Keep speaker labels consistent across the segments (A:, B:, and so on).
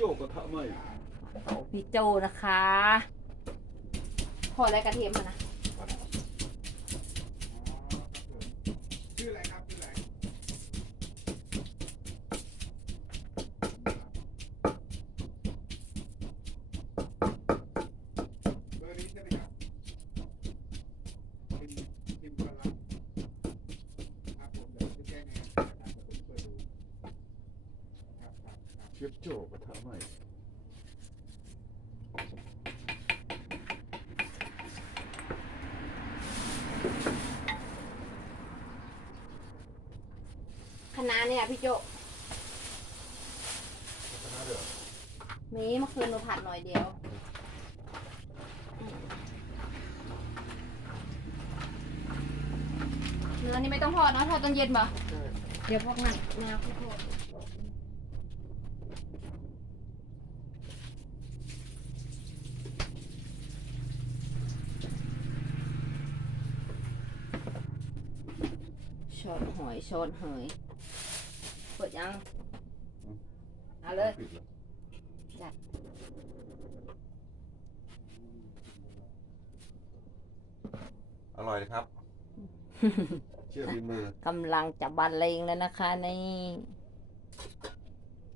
A: โจกระทะไหม
B: โอ้พี่โจนะคะขอแล้วกระเทียมมานะ
C: ชื่ออะไรครับชื่ออะไรเบอร์นี้ใช่ไหมครับพิมพ์พิมพ์คนรับครับผมเดี๋ยวจะแจ้งให้นะครับเดี๋ยวผมเปิดดูครับครับครับ
A: เชฟโจ้กระทะไหม
B: คณะเนี่ยพี่โจ
A: คณะเด้อ
B: มีเมื่อคืนหนูผัดหน่อยเดียวอืมเนื้อนี่ไม่ต้องทอดเนอะทอดตอนเย็นป่ะ
A: ใช่
B: เดี๋ยวพวกนั้นแมวข้าวโพด ช้อนหอยช้อนเหยเปิดยังเอาเลย
A: ปิดเลย
B: จ้ะ
A: อร่อยเลยครับ เชื่อฝีมือกำ
B: ลังจะบรรเลงแล้วนะคะนี่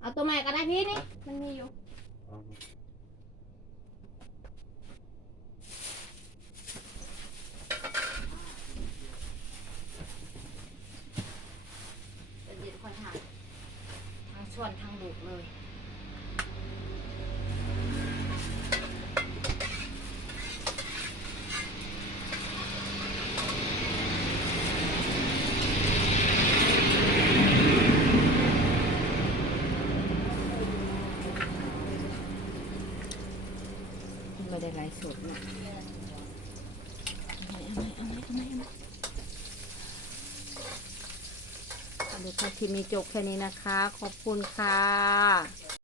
B: เอาตัวใหม่ก็ได้พี่นี่ มันมีอยู่
A: เอา
B: เดี๋ยวเย็นค่อยทำทั้ง ส่วนทั้งลูกเลย ไม่ได้ไลฟ์สดนะเอาไหมเอาไหมเอาไหมเอาไหมเอาไหมเอา ดูค่ะคลิปนี้จบแค่นี้นะคะ ขอบคุณค่ะ